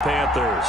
Panthers.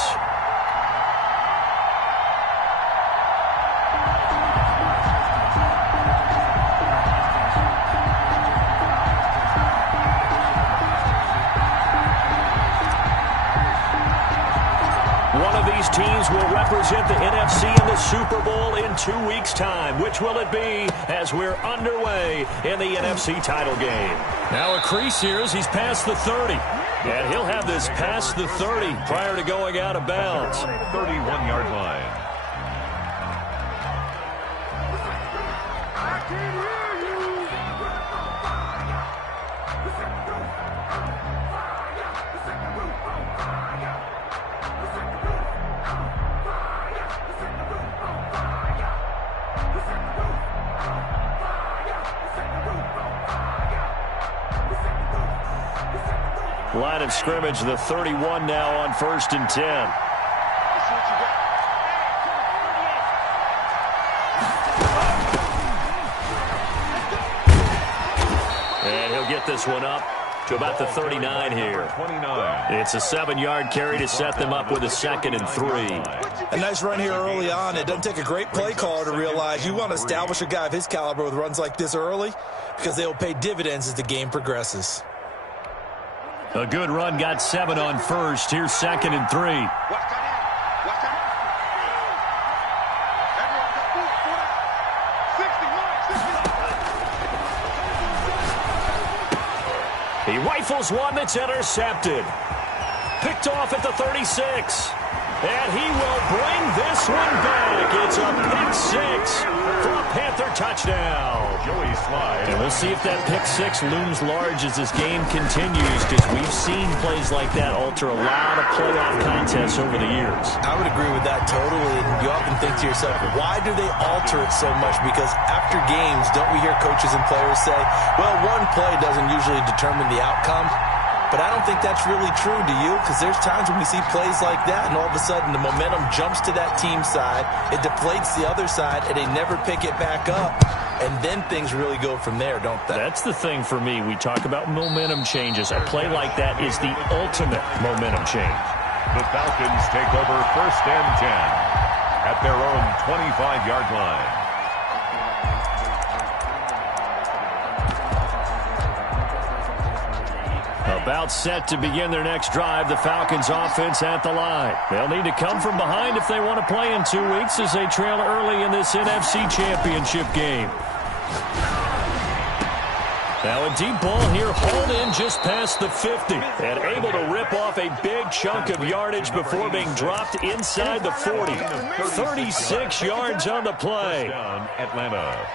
One of these teams will represent the NFC in the Super Bowl in 2 weeks' time. Which will it be as we're underway in the NFC title game? Now a crease here as he's past the 30. And he'll have this past the 30 prior to going out of bounds. 31-yard line. Line of scrimmage, the 31 now on 1st and 10. And he'll get this one up to about the 39 here. 29. It's a 7-yard carry to set them up with a 2nd and 3. A nice run here early on. It doesn't take a great play caller to realize you want to establish a guy of his caliber with runs like this early because they will pay dividends as the game progresses. A good run, got 7 on 1st. Here's 2nd and 3. He rifles one that's intercepted. Picked off at the 36. And he will bring this one back. It's a pick-6 for a Panther touchdown. Joey slide. And we'll see if that pick-6 looms large as this game continues, because we've seen plays like that alter a lot of playoff contests over the years. I would agree with that totally. And you often think to yourself, why do they alter it so much? Because after games, don't we hear coaches and players say, well, one play doesn't usually determine the outcome? But I don't think that's really true, do you? Because there's times when we see plays like that, and all of a sudden the momentum jumps to that team side, it deflates the other side, and they never pick it back up. And then things really go from there, don't they? That's the thing for me. We talk about momentum changes. A play like that is the ultimate momentum change. The Falcons take over 1st and 10 at their own 25-yard line. About set to begin their next drive, the Falcons offense at the line. They'll need to come from behind if they want to play in 2 weeks as they trail early in this NFC Championship game. Now a deep ball here, hauled in just past the 50. And able to rip off a big chunk of yardage before being dropped inside the 40. 36 yards on the play. Down Atlanta.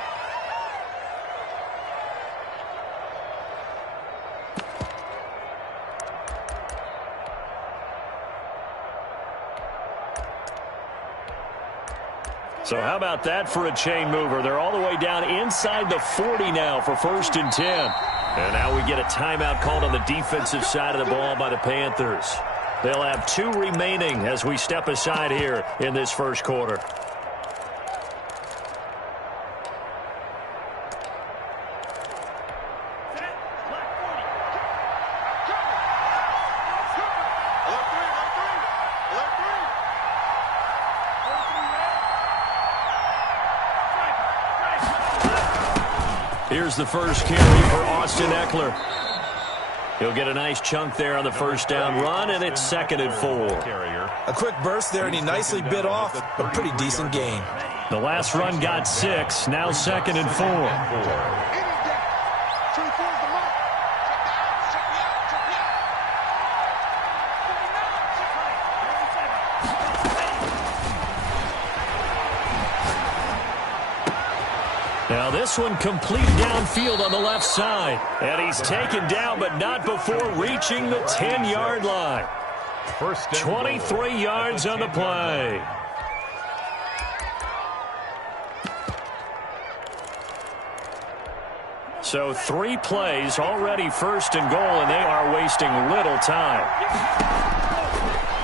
So how about that for a chain mover? They're all the way down inside the 40 now for 1st and 10. And now we get a timeout called on the defensive side of the ball by the Panthers. They'll have 2 remaining as we step aside here in this first quarter. Here's the first carry for Austin Eckler. He'll get a nice chunk there on the first down run, and it's 2nd and 4. A quick burst there, and he nicely bit off a pretty decent gain. The last run got 6, now 2nd and 4. Now this one complete downfield on the left side. And he's taken down, but not before reaching the 10-yard line. 23 yards on the play. So 3 plays, already 1st and goal, and they are wasting little time.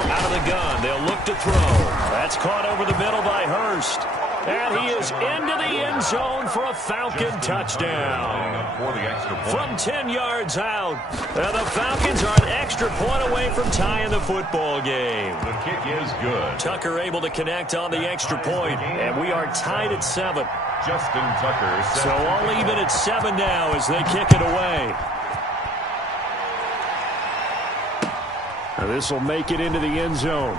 Out of the gun, they'll look to throw. That's caught over the middle by Hurst. And he is into the end zone for a Falcon touchdown. From 10 yards out, the Falcons are an extra point away from tying the football game. The kick is good. Tucker able to connect on the extra point, and we are tied at 7. Justin Tucker. So all even at 7 now as they kick it away. This will make it into the end zone.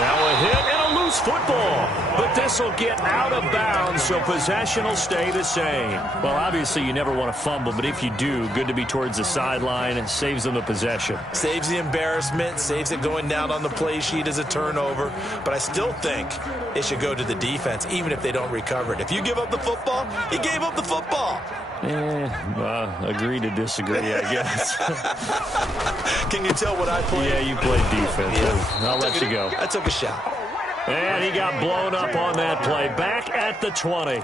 Now a hit and a loose football. But this will get out of bounds, so possession will stay the same. Well, obviously you never want to fumble, but if you do, good to be towards the sideline. It saves them the possession. Saves the embarrassment, saves it going down on the play sheet as a turnover. But I still think it should go to the defense, even if they don't recover it. If you give up the football, you gave up the football. Agree to disagree, I guess. Can you tell what I played? Yeah, you played defense. Yeah. I'll let you go. I took a shot. And he got blown up on that play. Back at the 20.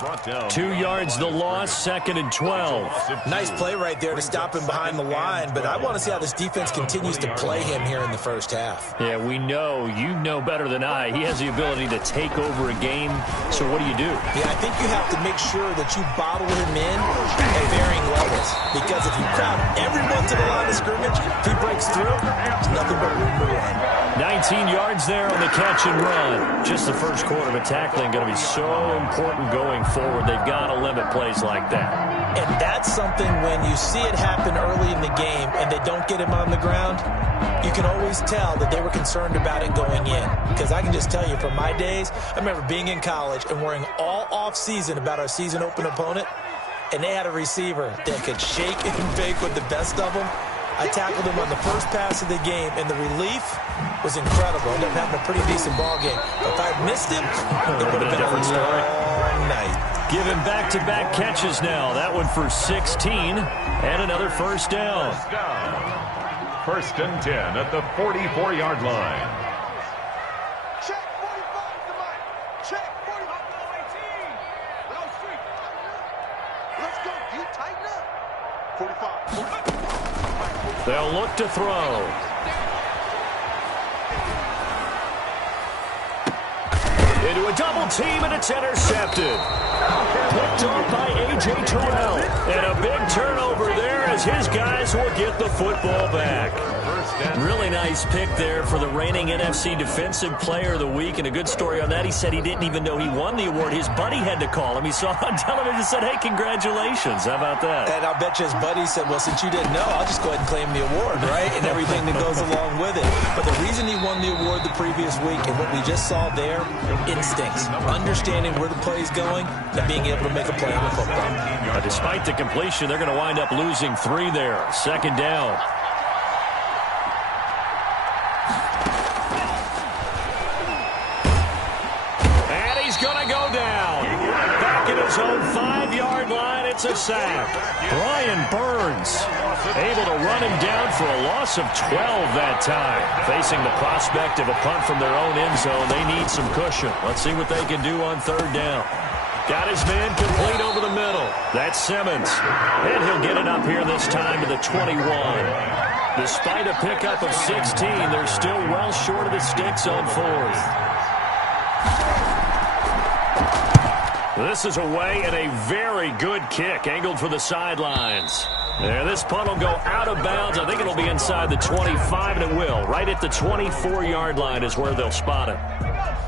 2 yards the loss, 2nd and 12. Nice play right there to stop him behind the line, but I want to see how this defense continues to play him here in the first half. Yeah, we know. You know better than I. He has the ability to take over a game, so what do you do? Yeah, I think you have to make sure that you bottle him in at varying levels, because if you crowd everyone to the line of scrimmage, if he breaks through, it's nothing but room to run. 19 yards there on the catch and run. Just the first quarter, but tackling going to be so important going forward. They've got to limit plays like that. And that's something when you see it happen early in the game and they don't get him on the ground, you can always tell that they were concerned about it going in. Because I can just tell you from my days, I remember being in college and worrying all off-season about our season open opponent, and they had a receiver that could shake and bake with the best of them. I tackled him on the first pass of the game, and the relief was incredible. I ended up having a pretty decent ball game. But if I had missed him, it would have been a long night. Giving back-to-back catches now. That one for 16, and another first down. First and 10 at the 44-yard line. Check 45 to Mike. Check 45 to 18. Low street. Let's go. You tighten up. 45. They'll look to throw. Into a double team, and it's intercepted. Picked off by A.J. Terrell. And a big turnover there as his guys will get the football back. Really nice pick there for the reigning NFC Defensive Player of the Week. And a good story on that. He said he didn't even know he won the award. His buddy had to call him. He saw on television and said, hey, congratulations. How about that? And I'll bet you his buddy said, well, since you didn't know, I'll just go ahead and claim the award, right? And everything that goes along with it. But the reason he won the award the previous week and what we just saw there, instincts, understanding where the play is going, and being able to make a play on the football. Despite the completion, they're going to wind up losing 3 there. 2nd down. And he's going to go down. Back at his own 5-yard line, it's a sack. Brian Burns able to run him down for a loss of 12 that time. Facing the prospect of a punt from their own end zone, they need some cushion. Let's see what they can do on 3rd down. Got his man complete over the middle. That's Simmons. And he'll get it up here this time to the 21. Despite a pickup of 16, they're still well short of the sticks on 4th. This is away and a very good kick angled for the sidelines. There, this punt will go out of bounds. I think it'll be inside the 25, and it will. Right at the 24-yard line is where they'll spot it.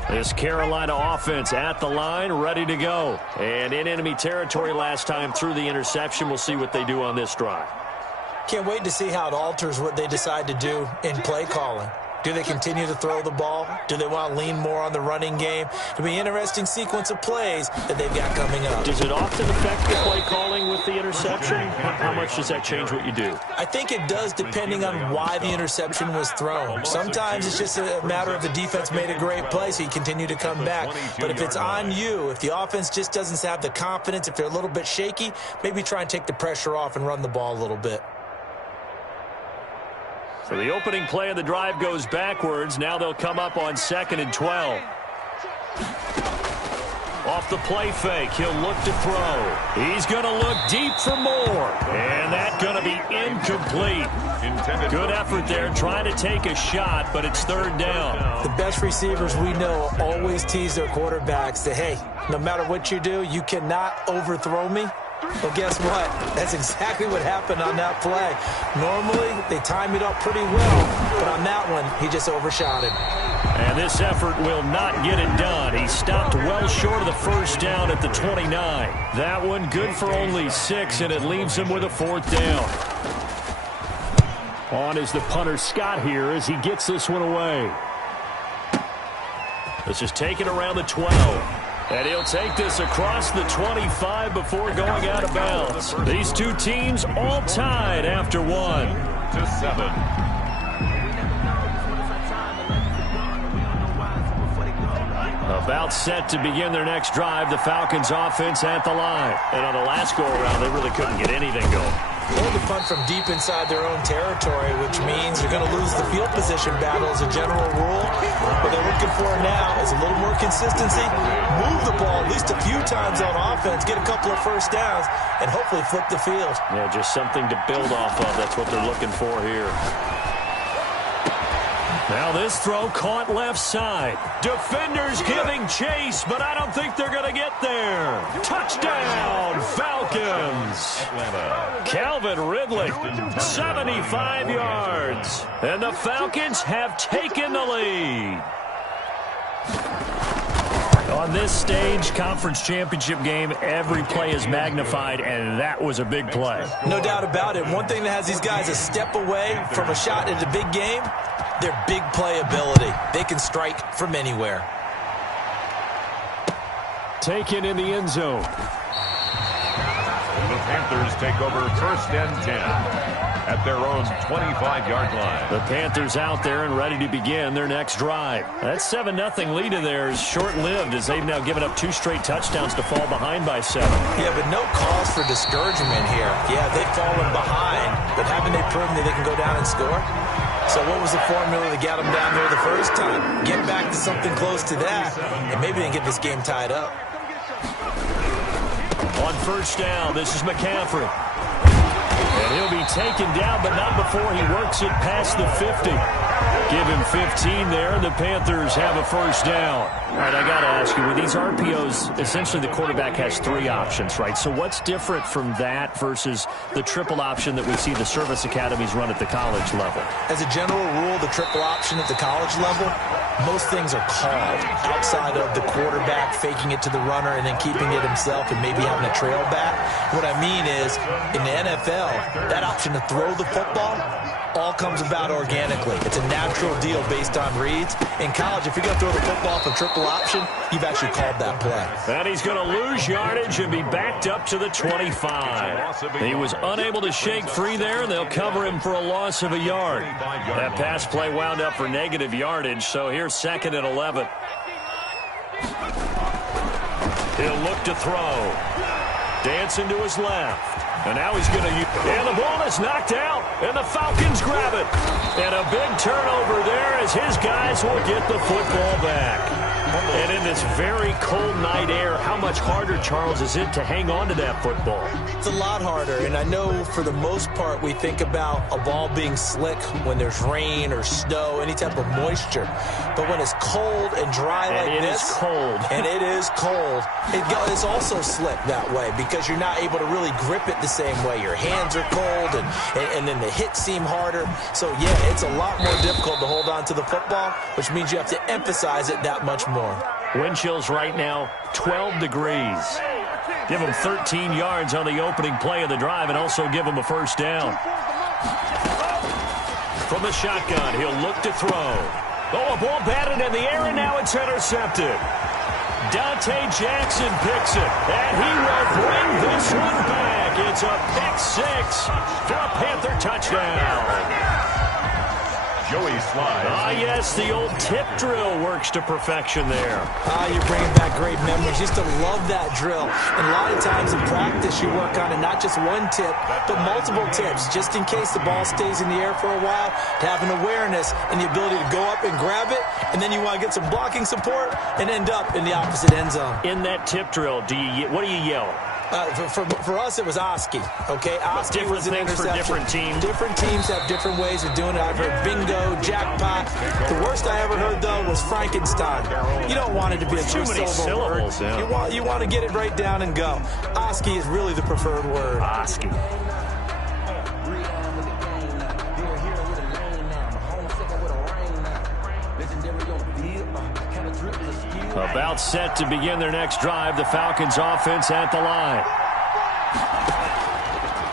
This Carolina offense at the line, ready to go. And in enemy territory last time through the interception. We'll see what they do on this drive. Can't wait to see how it alters what they decide to do in play calling. Do they continue to throw the ball? Do they want to lean more on the running game? It'll be an interesting sequence of plays that they've got coming up. Does it often affect the play calling with the interception? How much does that change what you do? I think it does, depending on why the interception was thrown. Sometimes it's just a matter of the defense made a great play, so you continue to come back. But if it's on you, if the offense just doesn't have the confidence, if they're a little bit shaky, maybe try and take the pressure off and run the ball a little bit. So the opening play of the drive goes backwards. Now they'll come up on 2nd and 12. Off the play fake, he'll look to throw. He's going to look deep for more. And that's going to be incomplete. Good effort there trying to take a shot, but it's third down. The best receivers we know always tease their quarterbacks that, hey, no matter what you do, you cannot overthrow me. Well, guess what? That's exactly what happened on that play. Normally, they time it up pretty well, but on that one, he just overshot it. And this effort will not get it done. He stopped well short of the first down at the 29. That one good for only 6, and it leaves him with a fourth down. On is the punter Scott here as he gets this one away. This is taken around the 12. And he'll take this across the 25 before going out of bounds. These two teams all tied after 1-7. About set to begin their next drive, the Falcons offense at the line. And on the last go-around, they really couldn't get anything going. Or to punt from deep inside their own territory, which means you're going to lose the field position battle as a general rule. What they're looking for now is a little more consistency, move the ball at least a few times on offense, get a couple of first downs, and hopefully flip the field. Yeah, just something to build off of. That's what they're looking for here. Now this throw caught left side. Defenders giving chase, but I don't think they're going to get there. Touchdown, Falcons. Calvin Ridley, 75 yards. And the Falcons have taken the lead. On this stage, conference championship game, every play is magnified, and that was a big play. No doubt about it. One thing that has these guys a step away from a shot at a big game, their big play ability. They can strike from anywhere. Taken in the end zone. The Panthers take over first and 10 at their own 25-yard line. The Panthers out there and ready to begin their next drive. That 7-0 lead of theirs short-lived as they've now given up 2 straight touchdowns to fall behind by 7. Yeah, but no cause for discouragement here. Yeah, they've fallen behind, but haven't they proven that they can go down and score? So what was the formula that got them down there the first time? Get back to something close to that, and maybe they can get this game tied up. On first down, this is McCaffrey. And he'll be taken down, but not before he works it past the 50. Give him 15 there, and the Panthers have a first down. All right, I got to ask you, with these RPOs, essentially the quarterback has 3 options, right? So what's different from that versus the triple option that we see the service academies run at the college level? As a general rule, the triple option at the college level, most things are called outside of the quarterback faking it to the runner and then keeping it himself and maybe having a trail back. What I mean is, in the NFL, that option to throw the football all comes about organically. It's a natural deal based on reads. In college, if you're going to throw the football for triple option, you've actually called that play. And he's going to lose yardage and be backed up to the 25. He was unable to shake free there, and they'll cover him for a loss of a yard. That pass play wound up for negative yardage, so here's 2nd and 11. He'll look to throw. Dancing to his left. And now he's going to use... And the ball is knocked out. And the Falcons grab it. And a big turnover there as his guys will get the football back. And in this very cold night air, how much harder, Charles, is it to hang on to that football? It's a lot harder. And I know for the most part we think about a ball being slick when there's rain or snow, any type of moisture. But when it's cold and dry like this... It is cold. And it is cold. It's also slick that way because you're not able to really grip it the same way. Your hands are cold and then the hits seem harder. So, yeah, it's a lot more difficult to hold on to the football, which means you have to emphasize it that much more. Wind chills right now, 12 degrees. Give him 13 yards on the opening play of the drive and also give him a first down. From the shotgun, he'll look to throw. Oh, a ball batted in the air, and now it's intercepted. Dante Jackson picks it, and he will bring this one back. It's a pick 6 for a Panther touchdown. Joey slides. Ah, yes, the old tip drill works to perfection there. You're bringing back great memories. Used to love that drill. And a lot of times in practice, you work on it, not just one tip, but multiple tips, just in case the ball stays in the air for a while, to have an awareness and the ability to go up and grab it, and then you want to get some blocking support and end up in the opposite end zone. In that tip drill, what do you yell? For us, it was Oski, okay? Oski different was an things for interception. different teams. Different teams have different ways of doing it. I've heard bingo, jackpot. The worst I ever heard, though, was Frankenstein. You don't want it to be a Too many two-syllable syllables, word. yeah. You want to get it right down and go. Oski is really the preferred word. Oski. About set to begin their next drive, the Falcons offense at the line.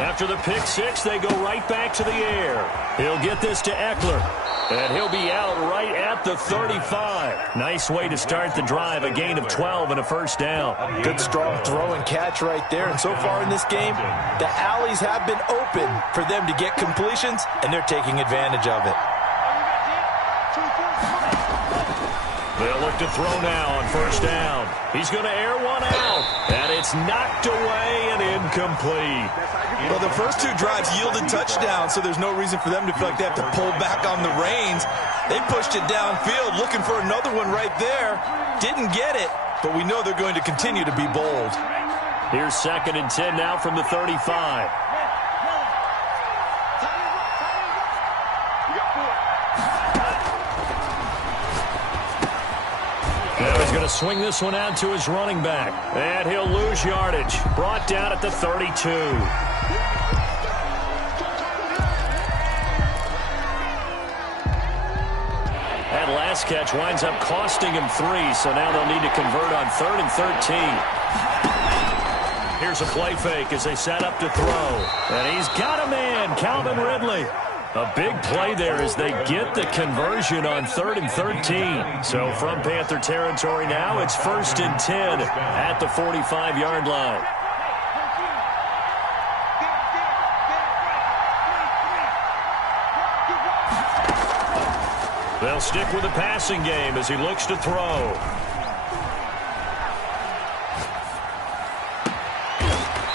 After the pick six, they go right back to the air. He'll get this to Eckler, and he'll be out right at the 35. Nice way to start the drive, a gain of 12 and a first down. Good, strong throw and catch right there. And so far in this game, the alleys have been open for them to get completions, and they're taking advantage of it. They'll look to throw now on first down. He's going to air one out, and it's knocked away and incomplete. Well, the first two drives yielded touchdowns, so there's no reason for them to feel like they have to pull back on the reins. They pushed it downfield, looking for another one right there. Didn't get it, but we know they're going to continue to be bold. Here's 2nd and 10 now from the 35. Now he's going to swing this one out to his running back. And he'll lose yardage. Brought down at the 32. That last catch winds up costing him 3, so now they'll need to convert on 3rd and 13. Here's a play fake as they set up to throw. And he's got a man, Calvin Ridley. A big play there as they get the conversion on 3rd and 13. So from Panther territory now, it's 1st and 10 at the 45-yard line. They'll stick with the passing game as he looks to throw.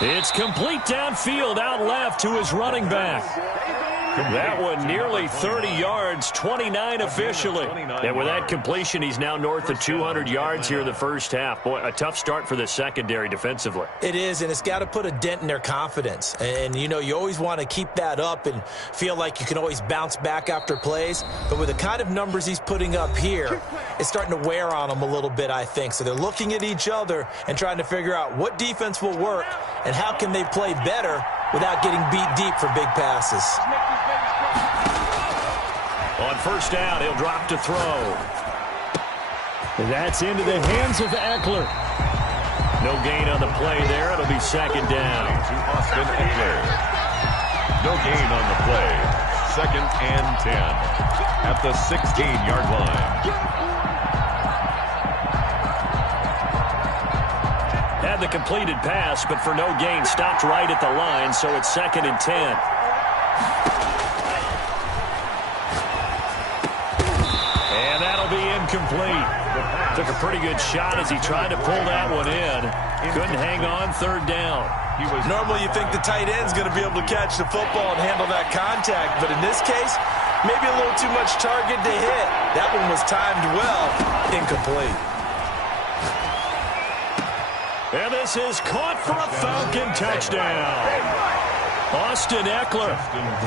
It's complete downfield, out left to his running back. That one nearly 30 yards, 29 officially. And with that completion, he's now north of 200 yards here in the first half. Boy, a tough start for the secondary defensively. It is, and it's got to put a dent in their confidence. And, you know, you always want to keep that up and feel like you can always bounce back after plays. But with the kind of numbers he's putting up here, it's starting to wear on them a little bit, I think. So they're looking at each other and trying to figure out what defense will work and how can they play better without getting beat deep for big passes. On first down, he'll drop to throw. That's into the hands of Eckler. No gain on the play there. It'll be 2nd down. To Austin Eckler. No gain on the play. 2nd and 10 at the 16-yard line. Had the completed pass, but for no gain, stopped right at the line, so it's 2nd and 10. Incomplete. Took a pretty good shot as he tried to pull that one in. Couldn't hang on 3rd down. Normally you think the tight end's going to be able to catch the football and handle that contact, but in this case, maybe a little too much target to hit. That one was timed well. Incomplete. And this is caught for a Falcon touchdown. Austin Eckler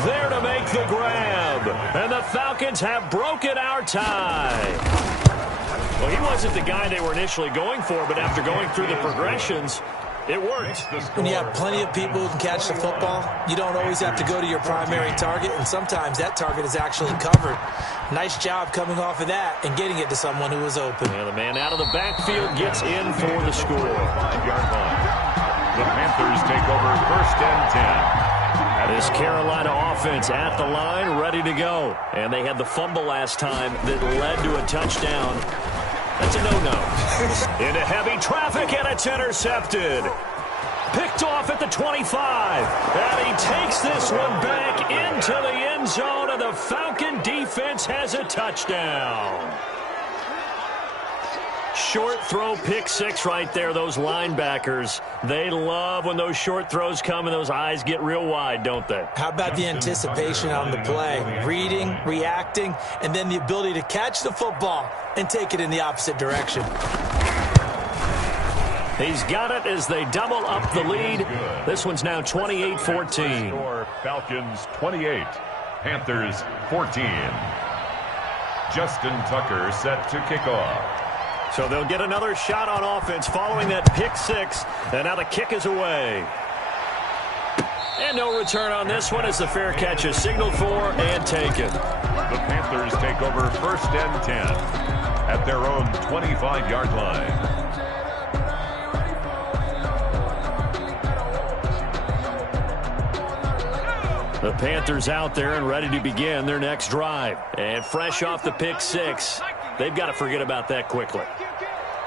there to make the grab. And the Falcons have broken our tie. Well, he wasn't the guy they were initially going for, but after going through the progressions, it worked. When you have plenty of people who can catch the football, you don't always have to go to your primary target, and sometimes that target is actually covered. Nice job coming off of that and getting it to someone who was open. And the man out of the backfield gets in for the score. 5-yard line. The Panthers take over 1st and 10. This Carolina offense at the line, ready to go. And they had the fumble last time that led to a touchdown. That's a no-no. Into heavy traffic, and it's intercepted. Picked off at the 25. And he takes this one back into the end zone of the Falcon defense has a touchdown. Short throw, pick six right there. Those linebackers, they love when those short throws come and those eyes get real wide, don't they? How about the anticipation on the play? Reading, reacting, and then the ability to catch the football and take it in the opposite direction. He's got it as they double up the lead. This one's now 28-14. Score, Falcons 28, Panthers 14. Justin Tucker set to kick off. So they'll get another shot on offense following that pick six. And now the kick is away. And no return on this one as the fair catch is signaled for and taken. The Panthers take over 1st and 10 at their own 25-yard line. The Panthers out there and ready to begin their next drive. And fresh off the pick six, they've got to forget about that quickly.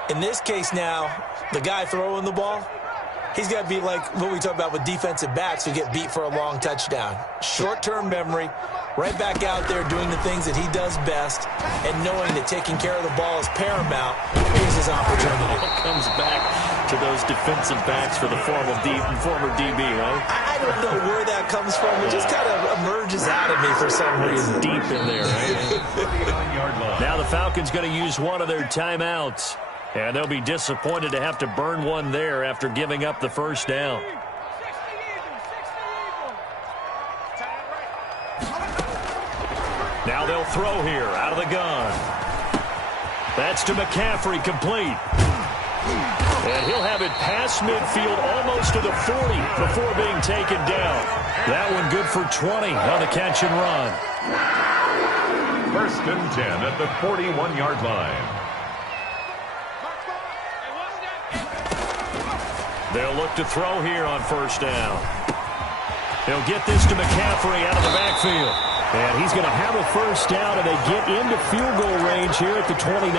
In this case now, the guy throwing the ball, he's got to be like what we talk about with defensive backs who get beat for a long touchdown. Short-term memory, right back out there doing the things that he does best, and knowing that taking care of the ball is paramount. Here's his opportunity. It comes back to those defensive backs for the former DB, right? I don't know where that comes from. It just kind of emerges out of me for some reason. Deep in there, right? Now the Falcons going to use one of their timeouts. And they'll be disappointed to have to burn one there after giving up the first down. Now they'll throw here out of the gun. That's to McCaffrey, complete. And he'll have it past midfield almost to the 40 before being taken down. That one good for 20 on the catch and run. 1st and 10 at the 41-yard line. They'll look to throw here on first down. They'll get this to McCaffrey out of the backfield. And he's going to have a first down, and they get into field goal range here at the 29.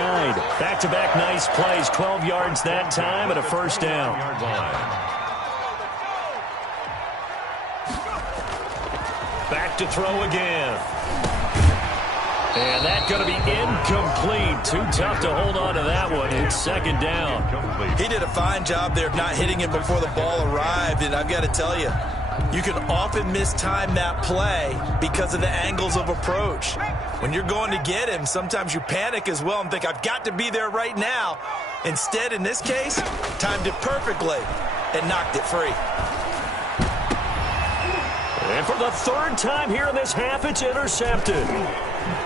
Back-to-back nice plays, 12 yards that time and a first down. Back to throw again. And that's going to be incomplete. Too tough to hold on to that one. It's second down. He did a fine job there of not hitting it before the ball arrived. And I've got to tell you, you can often mistime that play because of the angles of approach. When you're going to get him, sometimes you panic as well and think, I've got to be there right now. Instead, in this case, timed it perfectly and knocked it free. And for the third time here in this half, it's intercepted.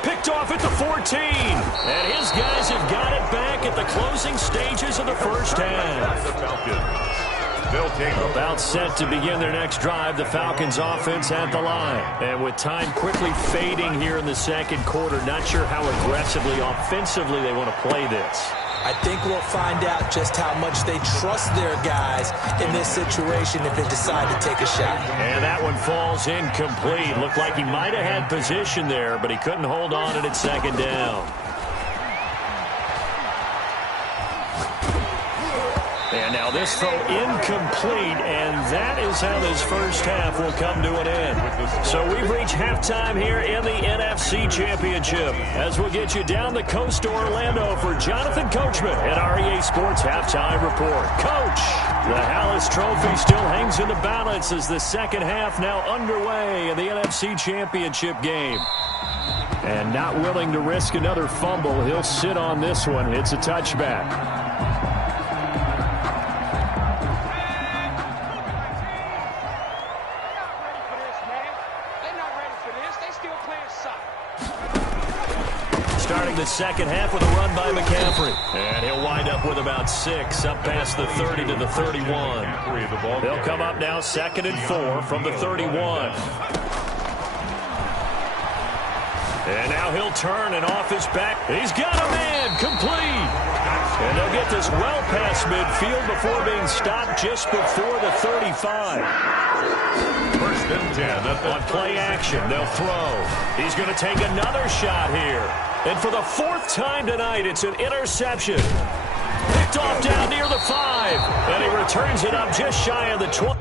Picked off at the 14. And his guys have got it back at the closing stages of the first half. The Falcons. They'll take about set to begin their next drive. The Falcons offense at the line. And with time quickly fading here in the second quarter, not sure how aggressively, offensively they want to play this. I think we'll find out just how much they trust their guys in this situation if they decide to take a shot. And that one falls incomplete. Looked like he might have had position there, but he couldn't hold on to it at second down. And now this throw incomplete, and that is how this first half will come to an end. So we've reached halftime here in the NFC Championship as we'll get you down the coast to Orlando for Jonathan Coachman at our EA Sports Halftime Report. Coach, the Hallis Trophy still hangs in the balance as the second half now underway in the NFC Championship game. And not willing to risk another fumble, he'll sit on this one. It's a touchback. Starting the second half with a run by McCaffrey. And he'll wind up with about 6, up past the 30 to the 31. They'll come up now 2nd and 4 from the 31. And now he'll turn and off his back. He's got a man, complete. And they'll get this well past midfield before being stopped just before the 35. 1st and 10. On play action, they'll throw. He's going to take another shot here. And for the 4th time tonight, it's an interception. Picked off down near the 5. And he returns it up just shy of the 20.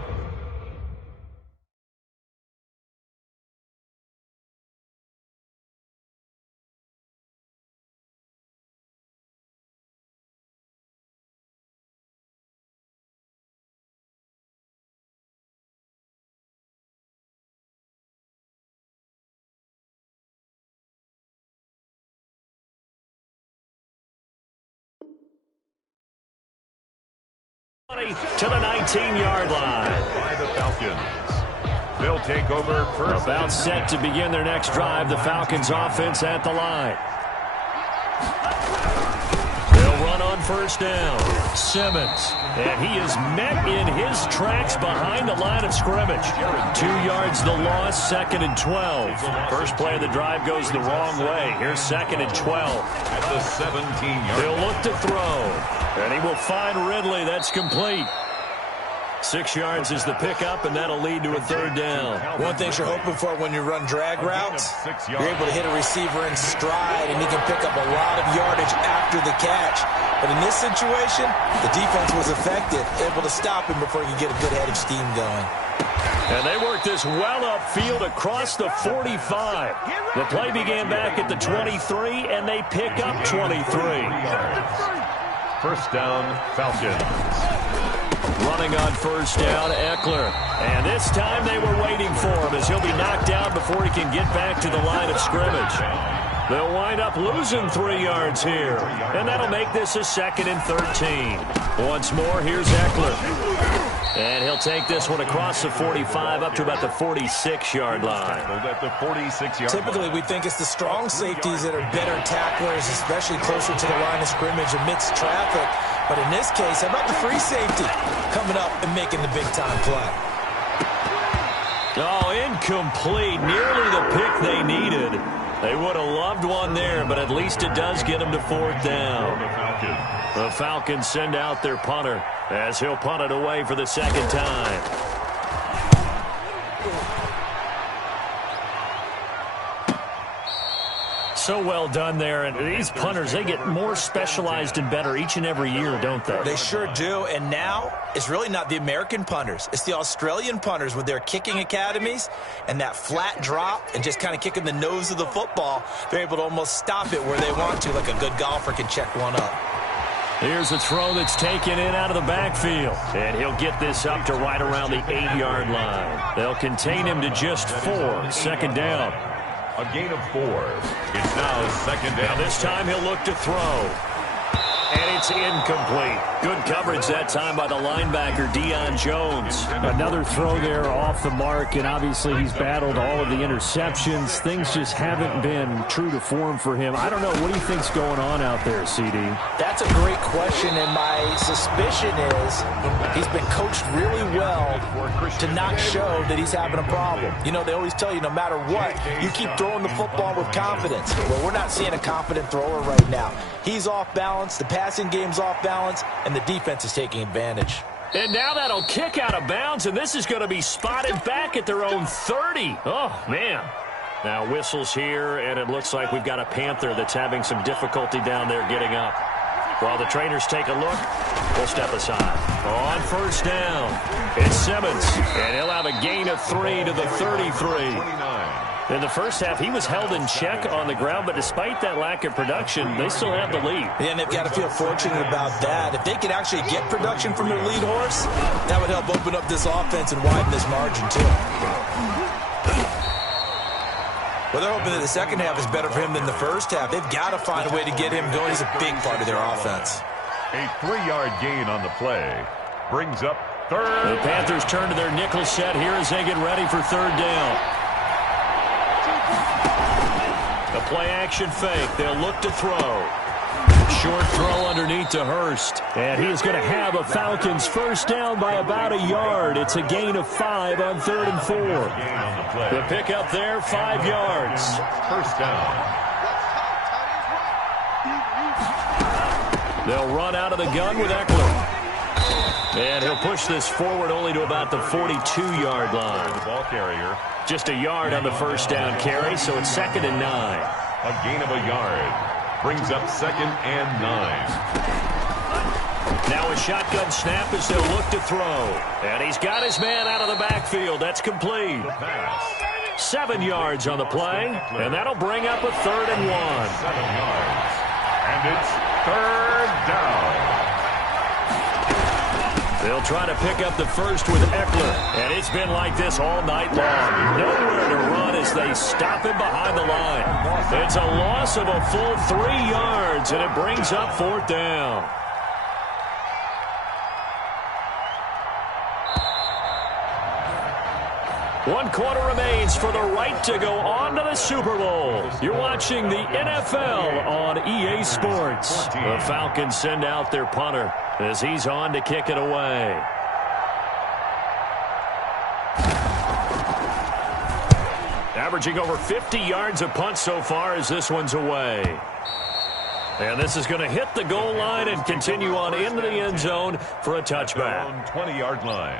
To the 19-yard line. By the Falcons. They'll take over first. About set to begin their next drive. The Falcons offense at the line. They'll run on first down. Simmons. And he is met in his tracks behind the line of scrimmage. 2 yards the loss, 2nd and 12. First play of the drive goes the wrong way. Here's 2nd and 12. At the 17-yard. He'll look to throw. And he will find Ridley. That's complete. 6 yards is the pickup, and that'll lead to a 3rd down. One thing you're hoping for when you run drag routes, you're able to hit a receiver in stride, and he can pick up a lot of yardage after the catch. But in this situation, the defense was effective, able to stop him before he could get a good head of steam going. And they worked this well upfield across the 45. The play began back at the 23, and they pick up 23. First down, Falcons. Running on first down, Eckler. And this time they were waiting for him as he'll be knocked down before he can get back to the line of scrimmage. They'll wind up losing 3 yards here. And that'll make this a 2nd and 13. Once more, here's Eckler. And he'll take this one across the 45 up to about the 46-yard line. At the 46-yard. Typically, we think it's the strong safeties that are better tacklers, especially closer to the line of scrimmage amidst traffic. But in this case, how about the free safety coming up and making the big-time play? Oh, incomplete. Nearly the pick they needed. They would have loved one there, but at least it does get them to 4th down. The Falcons send out their punter as he'll punt it away for the 2nd time. So well done there. And these punters, they get more specialized and better each and every year, don't they? They sure do. And now it's really not the American punters. It's the Australian punters with their kicking academies and that flat drop and just kind of kicking the nose of the football. They're able to almost stop it where they want to, like a good golfer can check one up. Here's a throw that's taken in out of the backfield. And he'll get this up to right around the 8-yard line. They'll contain him to just 4. 2nd down. A gain of 4. It's now 2nd down. Now this time he'll look to throw. And it's incomplete. Good coverage that time by the linebacker, Deion Jones. Another throw there off the mark, and obviously he's battled all of the interceptions. Things just haven't been true to form for him. I don't know. What do you think's going on out there, CD? That's a great question, and my suspicion is he's been coached really well to not show that he's having a problem. You know, they always tell you no matter what, you keep throwing the football with confidence. Well, we're not seeing a confident thrower right now. He's off balance, the passing game's off balance, and the defense is taking advantage. And now that'll kick out of bounds, and this is going to be spotted back at their own 30. Oh, man. Now whistles here, and it looks like we've got a Panther that's having some difficulty down there getting up. While the trainers take a look, we'll step aside. On first down, it's Simmons, and he'll have a gain of 3 to the 33. In the first half, he was held in check on the ground, but despite that lack of production, they still have the lead. And they've got to feel fortunate about that. If they could actually get production from their lead horse, that would help open up this offense and widen this margin, too. Well, they're hoping that the second half is better for him than the first half. They've got to find a way to get him going. He's a big part of their offense. A 3-yard gain on the play brings up 3rd. The Panthers turn to their nickel set here as they get ready for 3rd down. The play-action fake. They'll look to throw. Short throw underneath to Hurst. And he is going to have a Falcons first down by about a yard. It's a gain of 5 on 3rd and 4. The pickup there, 5 yards. First down. They'll run out of the gun with Eckler. And he'll push this forward only to about the 42-yard line. The ball carrier. Just a yard on the first down carry, so it's 2nd and 9. A gain of a yard. Brings up 2nd and 9. Now a shotgun snap as they'll look to throw. And he's got his man out of the backfield. That's complete. Pass. 7 yards on the play, and that'll bring up a 3rd and 1. 7 yards. And it's 3rd down. They'll try to pick up the first with Eckler, and it's been like this all night long. Nowhere to run as they stop him behind the line. It's a loss of a full 3 yards, and it brings up 4th down. 1 quarter remains for the right to go on to the Super Bowl. You're watching the NFL on EA Sports. The Falcons send out their punter as he's on to kick it away. Averaging over 50 yards a punt so far as this one's away. And this is going to hit the goal line and continue on into the end zone for a touchback. 20-yard line.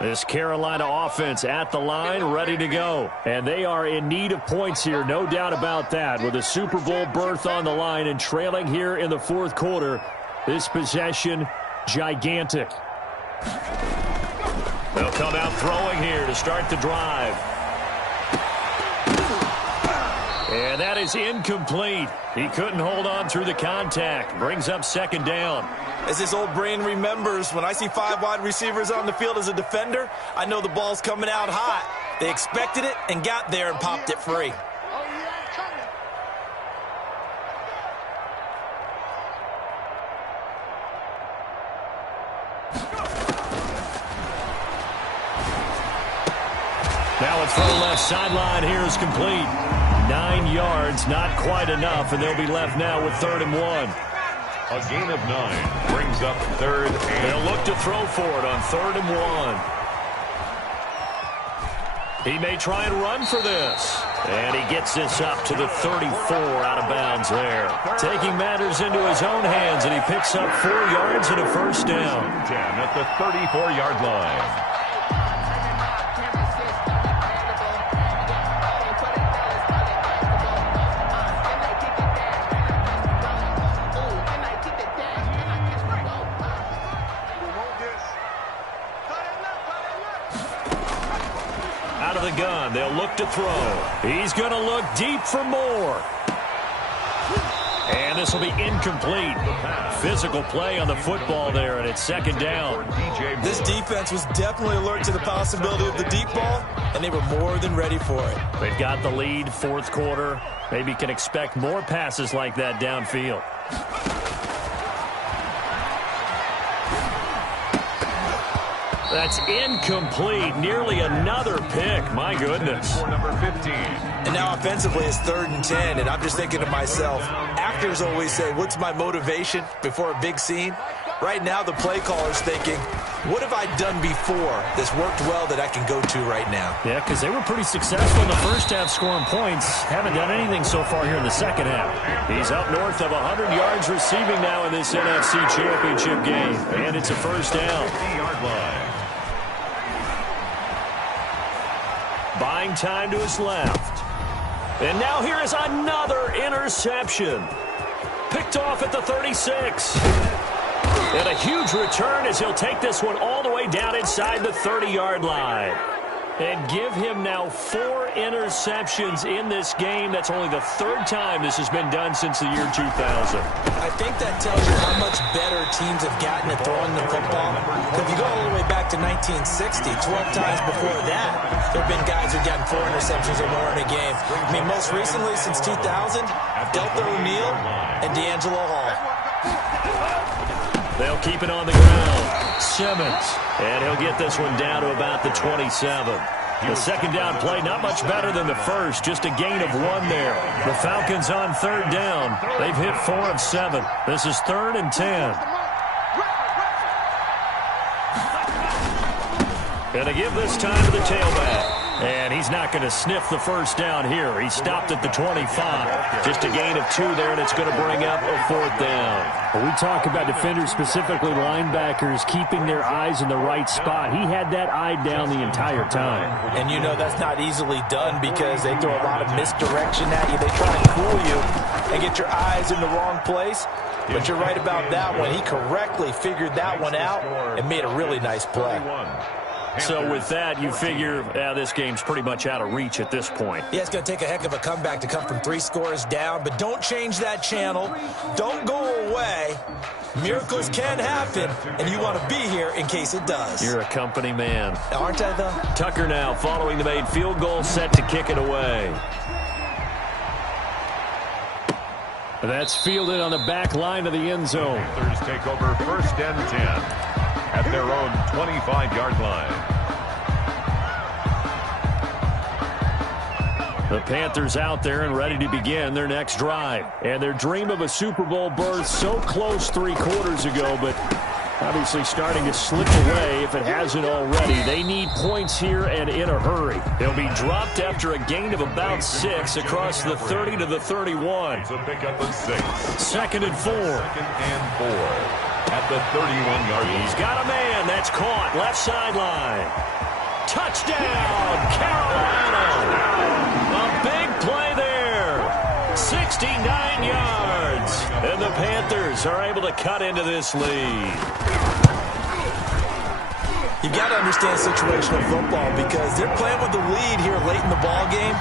This Carolina offense at the line, ready to go. And they are in need of points here, no doubt about that. With a Super Bowl berth on the line and trailing here in the fourth quarter, this possession, gigantic. They'll come out throwing here to start the drive. And that is incomplete. He couldn't hold on through the contact. Brings up second down. As his old brain remembers, when I see 5 wide receivers on the field as a defender, I know the ball's coming out hot. They expected it and got there and popped it free. Now it's from the left sideline. Here is complete. 9 yards, not quite enough, and they'll be left now with 3rd and 1. A gain of 9 brings up 3rd and... They'll look to throw for it on 3rd and 1. He may try and run for this. And he gets this up to the 34 out of bounds there. Taking matters into his own hands, and he picks up 4 yards and a first down. 10 at the 34-yard line. Out of the gun, they'll look to throw. He's going to look deep for more. And this will be incomplete. Physical play on the football there, and it's second down. This defense was definitely alert to the possibility of the deep ball, and they were more than ready for it. They've got the lead, fourth quarter. Maybe can expect more passes like that downfield. That's incomplete. Nearly another pick. My goodness. For number 15. And now offensively it's 3rd and 10, and I'm just thinking to myself, actors always say, what's my motivation before a big scene? Right now the play caller's thinking, what have I done before that's worked well that I can go to right now? Yeah, because they were pretty successful in the first half scoring points. Haven't done anything so far here in the second half. He's up north of 100 yards receiving now in this NFC Championship game. And it's a first down. 50-yard line. Buying time to his left. And now here is another interception. Picked off at the 36. And a huge return as he'll take this one all the way down inside the 30-yard line. And give him now 4 interceptions in this game. That's only the 3rd time this has been done since the year 2000. I think that tells you how much better teams have gotten at throwing the football. If you go all the way back to 1960, 12 times before that, there have been guys who've gotten 4 interceptions or more in a game. I mean, most recently since 2000, Delta O'Neal and D'Angelo Hall. They'll keep it on the ground. Simmons. And he'll get this one down to about the 27. The second down play, not much better than the first. Just a gain of 1 there. The Falcons on 3rd down. They've hit 4 of 7. This is 3rd and 10. Gonna give this time to the tailback. And he's not going to sniff the first down here. He stopped at the 25. Just a gain of 2 there, and it's going to bring up a 4th down. When we talk about defenders, specifically linebackers, keeping their eyes in the right spot. He had that eye down the entire time. And you know that's not easily done because they throw a lot of misdirection at you. They try and fool you and get your eyes in the wrong place. But you're right about that one. He correctly figured that one out and made a really nice play. So with that, you figure this game's pretty much out of reach at this point. Yeah, it's going to take a heck of a comeback to come from 3 scores down, but don't change that channel. Don't go away. Miracles can happen, and you want to be here in case it does. You're a company man. Aren't I, though? Tucker now following the made field goal, set to kick it away. That's fielded on the back line of the end zone. Panthers take over 1st and 10 at their own 25-yard line. The Panthers out there and ready to begin their next drive. And their dream of a Super Bowl berth so close 3 quarters ago, but obviously starting to slip away if it hasn't already. They need points here and in a hurry. They'll be dropped after a gain of about 6 across the 30 to the 31. It's a pickup of 6. 2nd and 4. 2nd and 4 at the 31-yard line. He's got a man. That's caught. Left sideline. Touchdown, Carolina. A big play there. 69 yards. And the Panthers are able to cut into this lead. You got to understand situational football because they're playing with the lead here late in the ball game.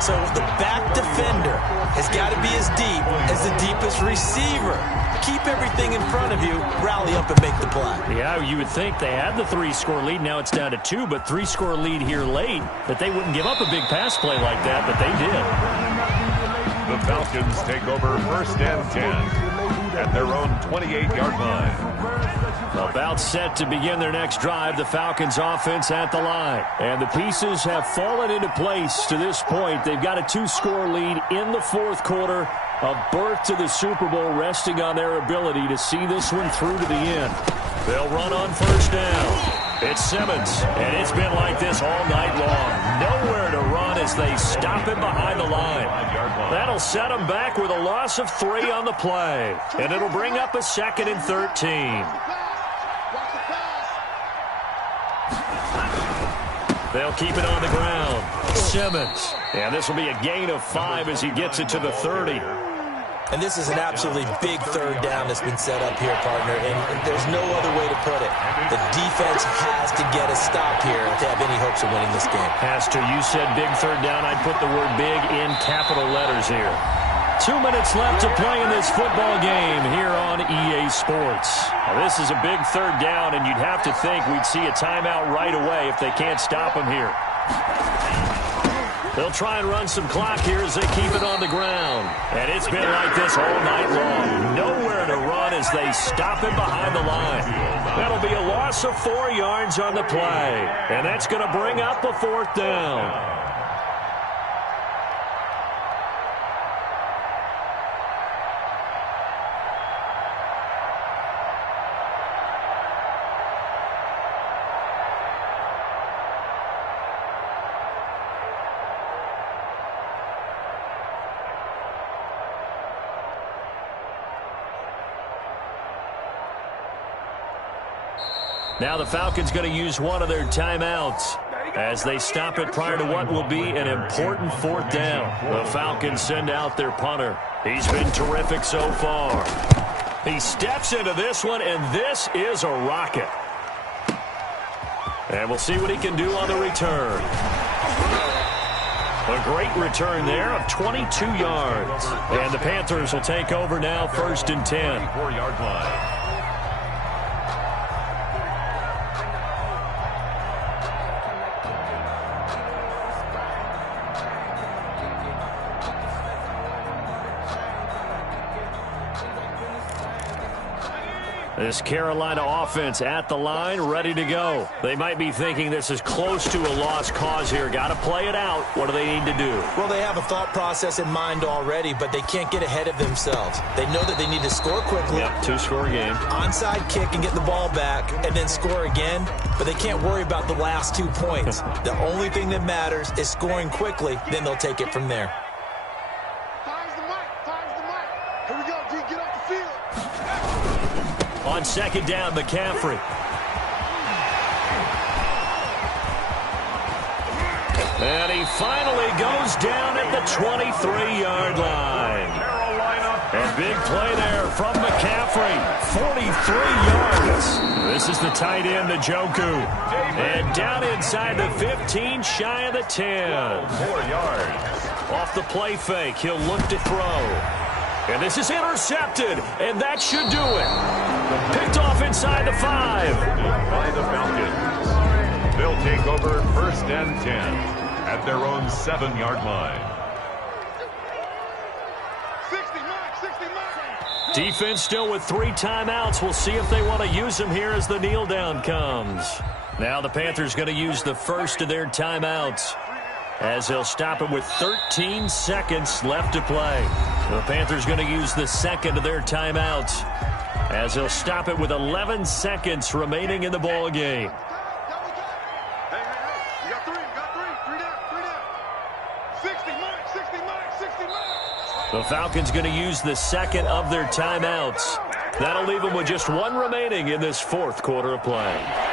So the back defender has got to be as deep as the deepest receiver. Keep everything in front of you, rally up and make the play. Yeah, you would think they had the 3-score lead. Now it's down to 2, but 3-score lead here late, that they wouldn't give up a big pass play like that, but they did. The Falcons take over 1st and 10 at their own 28-yard line. About set to begin their next drive, the Falcons offense at the line. And the pieces have fallen into place to this point. They've got a 2-score lead in the 4th quarter. A berth to the Super Bowl resting on their ability to see this one through to the end. They'll run on 1st down. It's Simmons, and it's been like this all night long. Nowhere to run as they stop him behind the line. That'll set him back with a loss of 3 on the play. And it'll bring up a 2nd and 13. They'll keep it on the ground. Simmons. And this will be a gain of 5 as he gets it to the 30. And this is an absolutely big 3rd down that's been set up here, partner, and there's no other way to put it. The defense has to get a stop here if they have any hopes of winning this game. Has to. You said big 3rd down. I'd put the word big in capital letters here. 2 minutes left to play in this football game here on EA Sports. Now, this is a big 3rd down, and you'd have to think we'd see a timeout right away if they can't stop him here. They'll try and run some clock here as they keep it on the ground. And it's been like this all night long. Nowhere to run as they stop him behind the line. That'll be a loss of 4 yards on the play. And that's going to bring up a 4th down. Now the Falcons going to use one of their timeouts as they stop it prior to what will be an important 4th down. The Falcons send out their punter. He's been terrific so far. He steps into this one, and this is a rocket. And we'll see what he can do on the return. A great return there of 22 yards. And the Panthers will take over now 1st and 10. 4-yard line. This Carolina offense at the line, ready to go. They might be thinking this is close to a lost cause here. Got to play it out. What do they need to do? Well, they have a thought process in mind already, but they can't get ahead of themselves. They know that they need to score quickly. Yep, 2-score game. Onside kick and get the ball back and then score again, but they can't worry about the last 2 points. The only thing that matters is scoring quickly, then they'll take it from there. Time's the mic. Here we go, D. Get off the field. On 2nd down, McCaffrey. And he finally goes down at the 23-yard line. And big play there from McCaffrey. 43 yards. This is the tight end, Njoku. And down inside the 15, shy of the 10. 4 yards. Off the play fake, he'll look to throw. And this is intercepted, and that should do it. Picked off inside the 5. By the Falcons. They'll take over 1st and 10 at their own 7-yard line. 60 mark. Defense still with 3 timeouts. We'll see if they want to use them here as the kneel down comes. Now the Panthers going to use the first of their timeouts. as he'll stop it with 13 seconds left to play. The Panthers going to use the second of their timeouts as he'll stop it with 11 seconds remaining in the ball game. Hey, you got three down. 60 miles. The Falcons going to use the second of their timeouts. That'll leave them with just one remaining in this fourth quarter of play.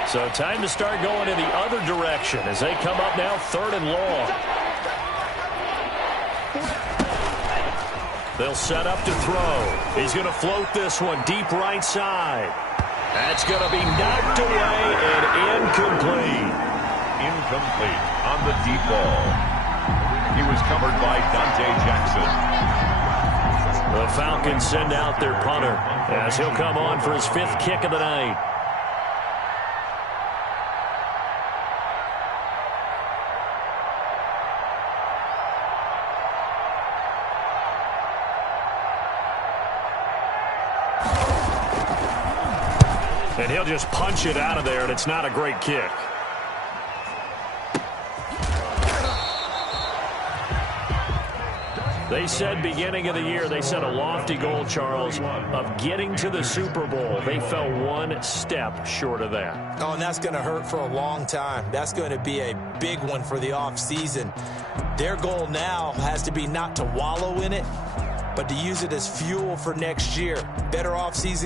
So time to start going in the other direction as they come up now 3rd and long. They'll set up to throw. He's going to float this one deep right side. That's going to be knocked away and incomplete. Incomplete on the deep ball. He was covered by Dante Jackson. The Falcons send out their punter as he'll come on for his 5th kick of the night. And he'll just punch it out of there, and it's not a great kick. They said beginning of the year, they set a lofty goal, Charles, of getting to the Super Bowl. They fell one step short of that. Oh, and that's going to hurt for a long time. That's going to be a big one for the offseason. Their goal now has to be not to wallow in it, but to use it as fuel for next year. Better offseason